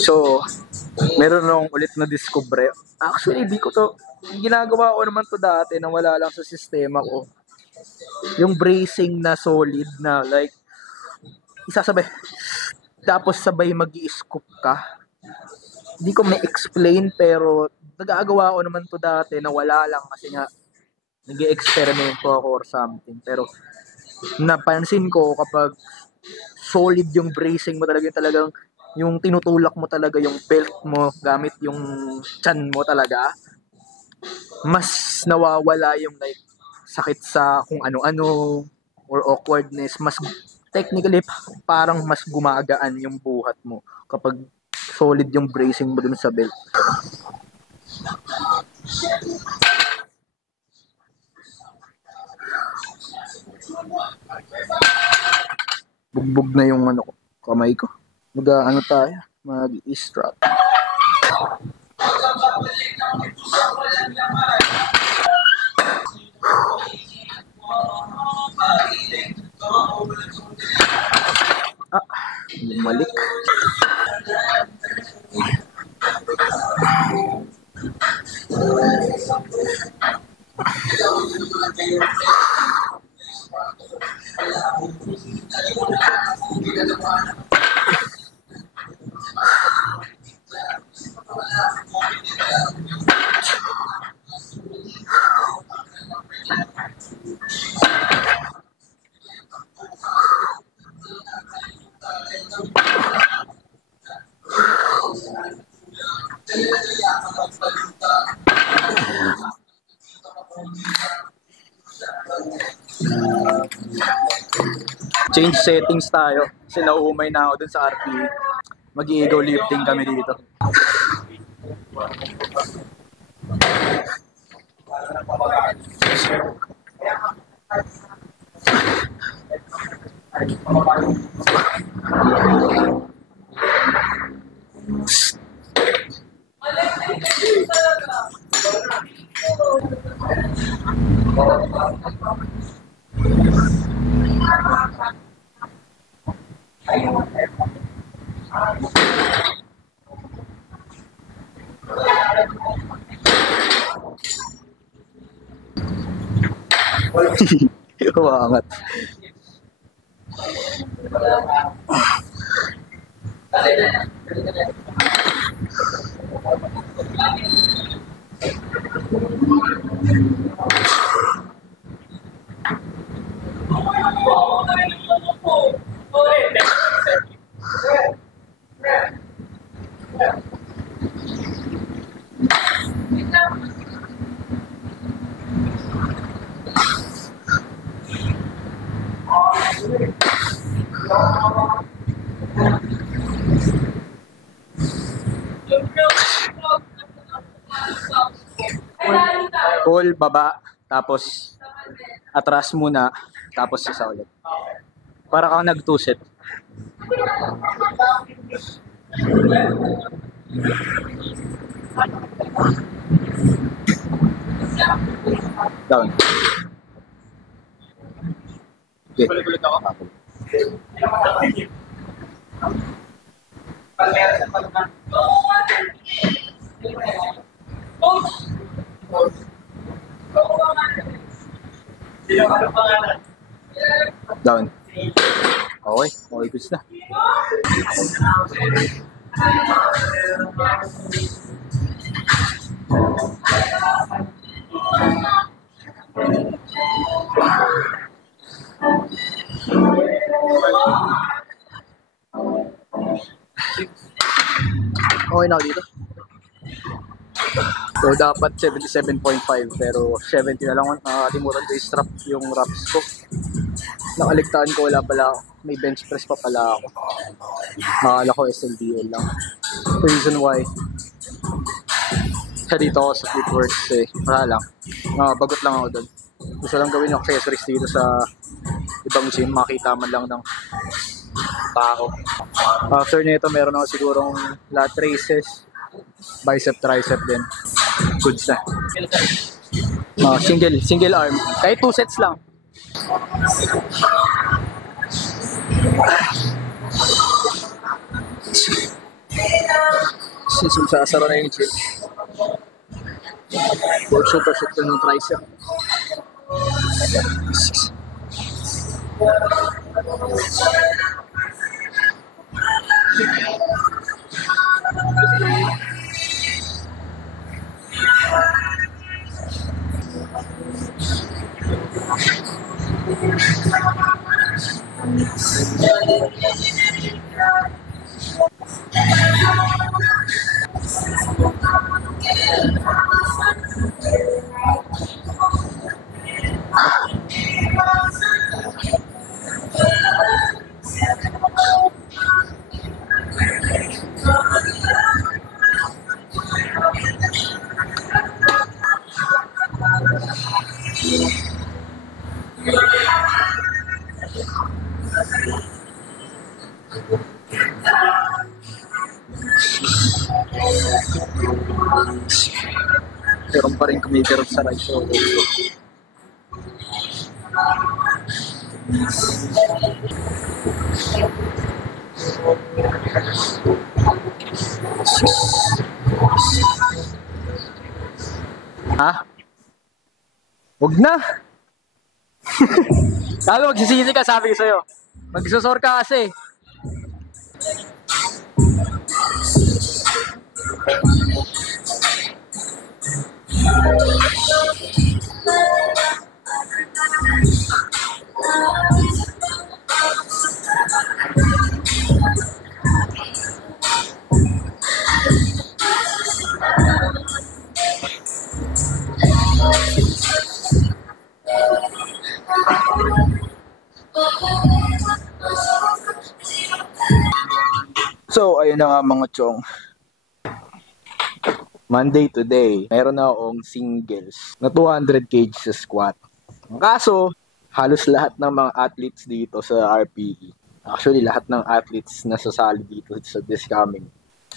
So, meron nung ulit na discover. Actually, di ko to, ginagawa ko naman to dati na wala lang sa sistema ko. Yung bracing na solid na like, isasabay, tapos sabay mag-i-scoop ka. Hindi ko may explain pero nagagawa ko naman to dati na wala lang kasi nga nag-experiment ko ako or something. Pero napansin ko kapag solid yung bracing mo talaga, talagang yung tinutulak mo talaga yung belt mo gamit yung chan mo talaga, mas nawawala yung like sakit sa kung ano-ano or awkwardness. Mas technically parang mas gumagaan yung buhat mo kapag solid yung bracing mo dun sa belt. Bugbog na yung ano ko, kamay ko. Mag-ano tayo? Mag-i-strap. Bumalik. Change settings tayo kasi nauumay na ako dun sa RPE. Mag-ego lifting kami dito. Umangat. Pull, baba, tapos atras muna, tapos isa ulit. Para kang nag-2 set. Down. Okay. Kulit ako. Down. Okay, okay, goods na. Okay na ako dito. So dapat 77.5 pero 70 na lang. Nakakalimutan ko i-strap yung wraps ko. Nakaligtaan ko, wala pala ako. May bench press pa pala ako. Nakakala ko SLDL lang. The reason why sa dito ako sa Fleetworks eh, wala lang. Bagot lang ako doon. Gusto lang gawin yung accessories dito sa ibang gym, makita man lang ng tao. After nito meron ako sigurong lat raises, bicep, tricep din. Goods na. Single arm. Kahit 2 sets lang. Since magsasara na yung gym. Super shoot ko ng tricep. Meron pa rin kumikirot sa right shoulder. Ha? Huwag na! Sabi, magsisisi ka, sabi ko sa'yo. Magsusor ka kasi. So, ayun na nga mga chong. Monday today, meron na akong singles na 200 kg sa squat. Kaso, halos lahat ng mga athletes dito sa RPE, actually lahat ng athletes na sasali dito sa this coming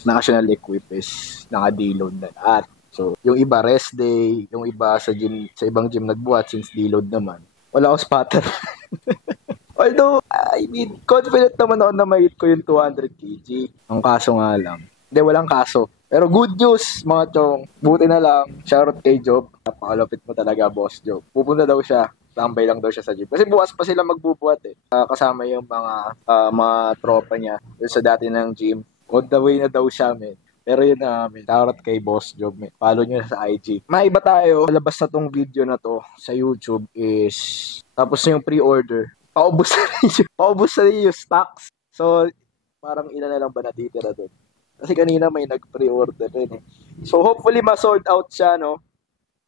national equip is naka-deload na lahat. So, yung iba rest day, yung iba sa gym, sa ibang gym nagbuhat since deload naman. Wala akong spotter. Although, I mean, confident naman ako na ma-hit ko yung 200 kg. Ang kaso nga lang. Hindi, walang kaso. Pero good news, mga chong. Buti na lang. Shoutout kay Job. Napakalapit mo talaga, boss Job. Pupunta daw siya. Tambay lang daw siya sa gym. Kasi bukas pa sila magbubuhat eh. Kasama yung mga tropa niya. Yung sa dati ng gym. On the way na daw siya, men. Pero yun na, men. Shoutout kay boss Job, men. Follow nyo sa IG. Maiba tayo. Labas na tong video na to sa YouTube is... Tapos na yung pre-order. Paubos na rin yung stocks. So, parang ilan na lang ba natitira doon? Kasi kanina may nag-pre-order rin eh. So, hopefully ma-sold out siya, no?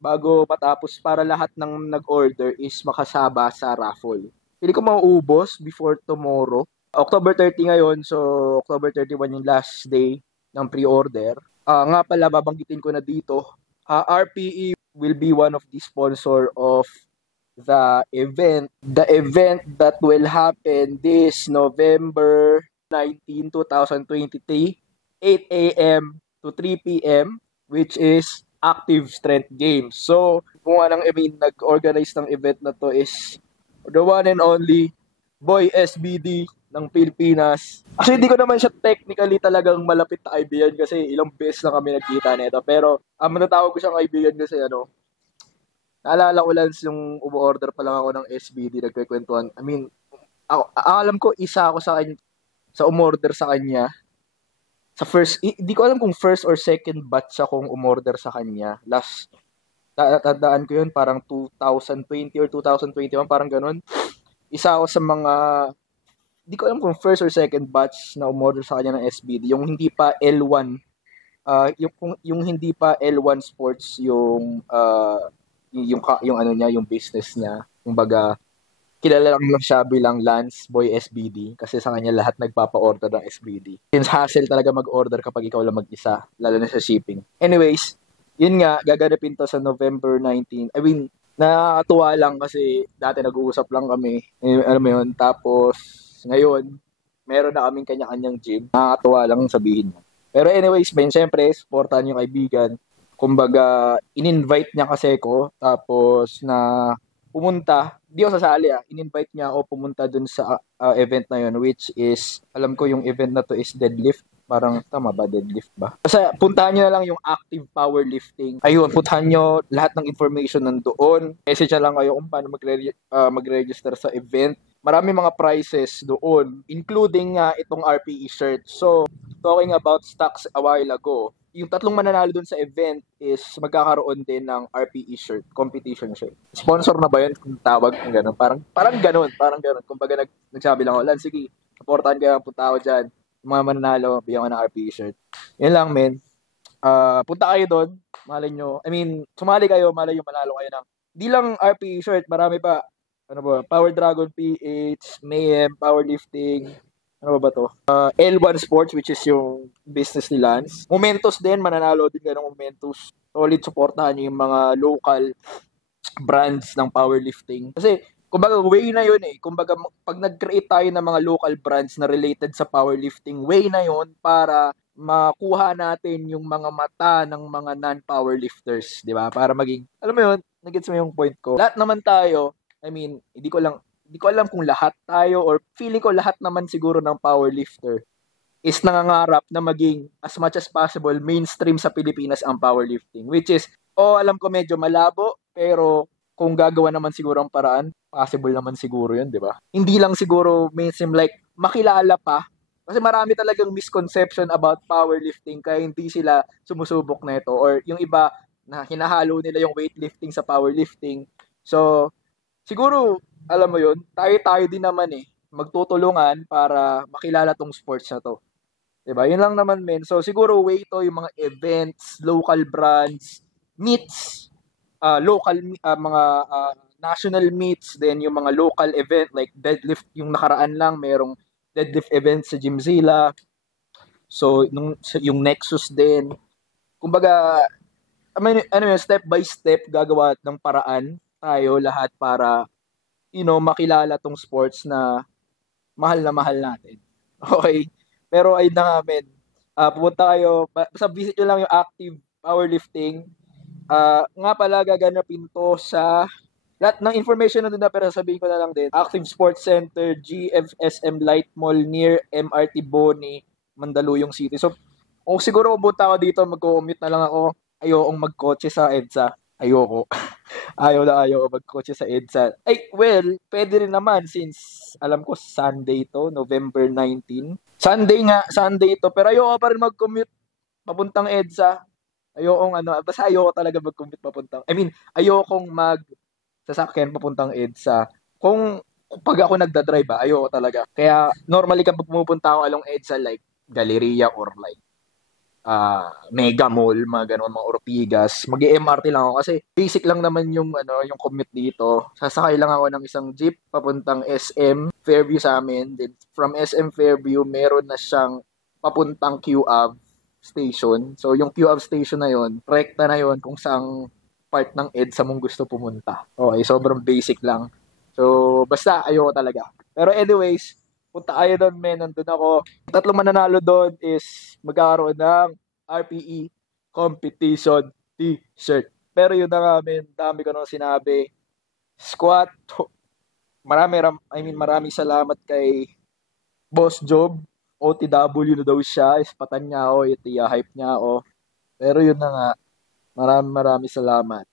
Bago matapos para lahat ng nag-order is makasaba sa raffle. Hindi ko mauubos before tomorrow. October 30 ngayon, so October 31 yung last day ng pre-order. Nga pala, babanggitin ko na dito. RPE will be one of the sponsor of the event that will happen this November 19, 2023, 8 a.m. to 3 p.m. which is Active Strength Games. So, kung anong nag-organize ng event na to is the one and only Boy SBD ng Pilipinas. Actually, hindi ko naman siya technically talagang malapit na kaibigan kasi ilang beses na kami nagkita nito. Pero, natawag ko siyang kaibigan kasi naalala ko lang yung umu-order pa lang ako ng SBD, nagkikwentuhan. I mean, alam ko isa ako sa umorder sa kanya. Sa first, hindi ko alam kung first or second batch akong umorder sa kanya. Last, tatandaan ko yun, parang 2020 or 2021, parang ganun. Isa ako sa mga, hindi ko alam kung first or second batch na umorder sa kanya ng SBD. Yung hindi pa L1, yung hindi pa L1 Sports, yung yung business niya, kumbaga kilala lang siya bilang Lance Boy SBD kasi sa kanya lahat nagpapa-order ng SBD. Since hassle talaga mag-order kapag ikaw lang mag-isa, lalo na sa shipping. Anyways, yun nga, gaganapin to sa November 19. I mean, nakakatuwa lang kasi dati nag-uusap lang kami, alam mo yun, tapos ngayon, meron na kaming kanya-kanyang gym. Nakakatuwa lang sabihin mo. Pero anyways, Ben, syempre, supportan yung kaibigan. Kumbaga, in-invite niya kasi ko, tapos na pumunta, di ako sasali in-invite niya ako pumunta dun sa event na yun, which is, alam ko yung event na to is deadlift. Parang tama ba, deadlift ba? Basta puntahan nyo na lang yung active powerlifting. Ayun, puntahan nyo lahat ng information nandoon. Message na lang kayo kung paano mag-register sa event. Marami mga prizes doon, including itong RPE shirt. So, talking about stocks a while ago, yung tatlong mananalo dun sa event is magkakaroon din ng RPE shirt, competition shirt. Sponsor na ba yun kung tawag kung gano'n? Parang gano'n. Kumbaga nagsabi lang ako, Lan, sige, supportahan kayo, punta ako dyan. Yung mga mananalo, bigyan ko ng RPE shirt. Yun lang, men. Punta kayo doon, malay nyo. I mean, sumali kayo, malay nyo, manalo kayo ng. Di lang RPE shirt, marami pa. Ano ba? Power Dragon PH, Mayhem, Powerlifting, ano ba to? L1 Sports, which is yung business ni Lance. Momentos din, mananalo din kayo ng Momentos. Solid, supportahan nyo yung mga local brands ng powerlifting. Kasi, kumbaga, way na yun eh. Kumbaga, pag nag-create tayo ng mga local brands na related sa powerlifting, way na yun para makuha natin yung mga mata ng mga non-powerlifters, di ba? Para maging, alam mo yun, nag-gets mo yung point ko. Lahat naman tayo, I mean, hindi ko alam kung lahat tayo or feeling ko lahat naman siguro ng powerlifter is nangangarap na maging as much as possible mainstream sa Pilipinas ang powerlifting. Which is, alam ko medyo malabo, pero kung gagawa naman siguro ang paraan, possible naman siguro yun, di ba? Hindi lang siguro mainstream like makilala pa. Kasi marami talagang misconception about powerlifting kaya hindi sila sumusubok na ito. Or yung iba na hinahalo nila yung weightlifting sa powerlifting. So, siguro, alam mo yun, tayo din naman magtutulungan para makilala tong sports na to. Diba? Yun lang naman, men. So, siguro way to yung mga events, local brands, meets, mga national meets, then yung mga local event like deadlift, yung nakaraan lang, mayroong deadlift event sa Gymzilla. So, yung Nexus din. Kumbaga, step by step, gagawa ng paraan tayo lahat para makilala tong sports na mahal natin. Okay? Pero ay na nga, men. Pupunta kayo, basta visit nyo lang yung active powerlifting. Nga pala, gaganapin to sa lahat ng information na doon na, pero sabihin ko na lang din. Active Sports Center, GFSM Light Mall near MRT Boni, Mandaluyong City. So, kung siguro pupunta ako dito, mag-commute na lang ako. Ayokong magkotse sa EDSA. Ayoko. Ayaw magkotse sa EDSA. Ay, well, pwede rin naman since alam ko Sunday to, November 19. Sunday to. Pero ayoko pa rin mag-commute papuntang EDSA. Basta ayoko talaga mag-commute papuntang. Ayokong sasakyan papuntang EDSA. Kung pag ako nagdadrive, ayoko talaga. Kaya normally kapag pumupunta ako along EDSA like Galleria or like Mega Mall, mga ganun, mga Ortigas, mag-MRT lang ako kasi basic lang naman yung commute dito. Sasakay lang ako ng isang jeep papuntang SM Fairview sa amin. Then from SM Fairview, meron na siyang papuntang QAV station. So yung QAV station na yon, rekta na yon kung saang part ng EDSA mong gusto pumunta. Okay, sobrang basic lang. So basta ayoko talaga. Pero anyways, punta kayo doon, men. Nandun ako. Tatlong mananalo doon is magkakaroon ng RPE competition t-shirt. Pero yun na nga, men. Dami ko nang sinabi. Squat. Maraming salamat kay Boss Job. OTW na daw siya. Ispatan niya ako. Hype niya ako. Pero yun na nga. Maraming salamat.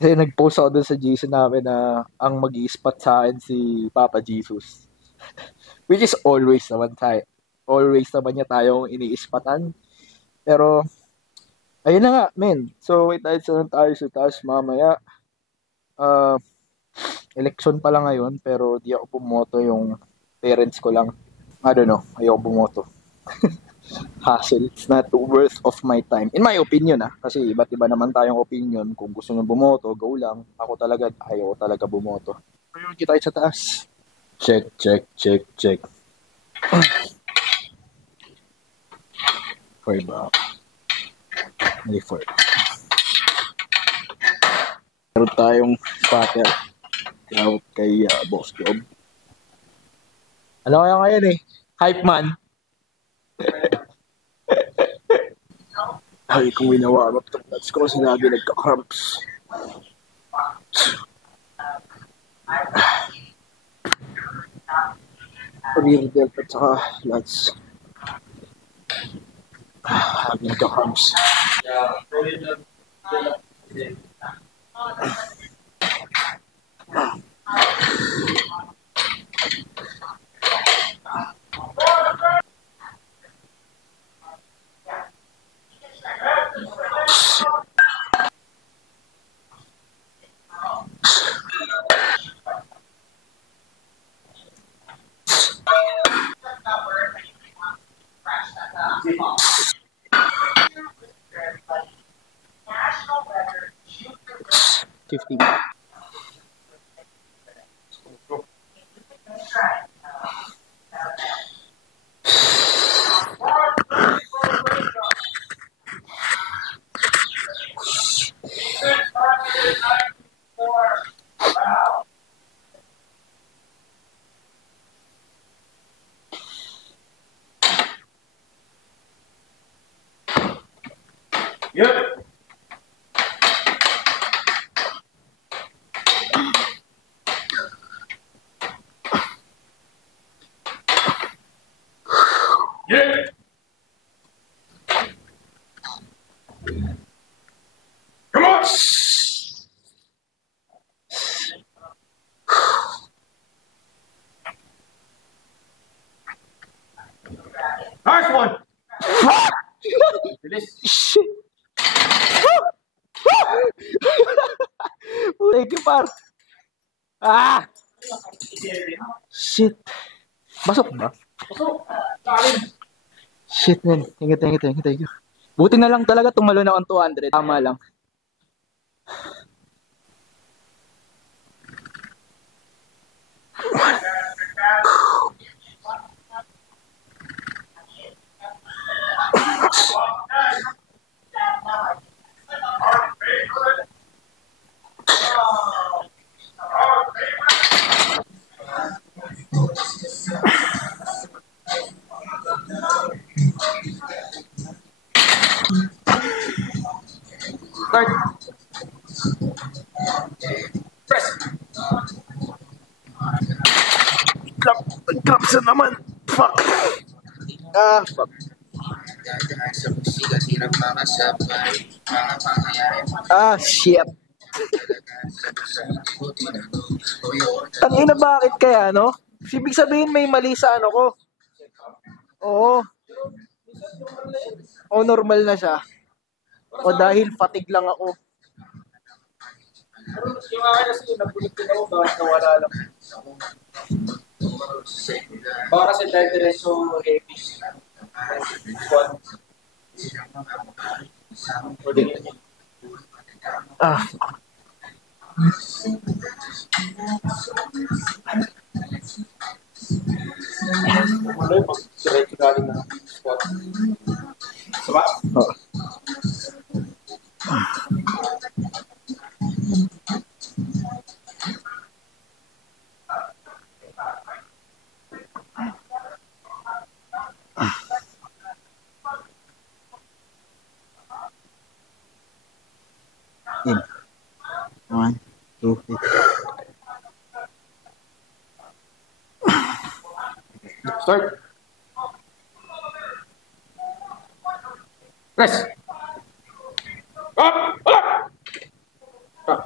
Kasi nag-post ako doon sa GC namin na ang mag-i-spot sa akin si Papa Jesus. Which is always naman niya tayong iniispatan. Pero, ayun na nga, men. So, wait tayo sa taas mamaya. Election pa lang ngayon, pero di ako bumoto, yung parents ko lang. I don't know, ayoko bumoto. Hassle. It's not worth of my time. In my opinion, kasi iba't iba naman tayong opinion. Kung gusto nyo bumoto, go lang. Ako talaga, ayoko talaga bumoto. Ayun, kita tayo sa taas. Check. For ba? Hindi for. Meron tayong spotter. Tinawag kay Boss Job. Ano kaya ngayon Hype man. Ay, kung winawarm up to nuts ko, sinabi nagka-cramps. Real Delta at saka nuts. having the crumbs. $50. Yep. Yeah. Come on. Nice one. Shit! Thank you, par. Ah! Shit. Basok ba? Shit, man. Thank you. Buti na lang talaga tumalo na akong 200. Tama lang. Start. Press. Drops na naman. Fuck. Ah, fuck. Ah, shit. Tangina, bakit kaya, no? Ibig sabihin may mali sa ano ko. Oo. O normal na siya. O dahil fatigue lang ako. Yung akin kasi nagulit din ako bakit nawala lang. Baka kasi dahil diretso heavy. Ah. Ano yung pag diretso galing na squat? Saba? Oh. In. 1, 2, 3. Start. Press. Up! Up! Up.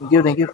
Thank you.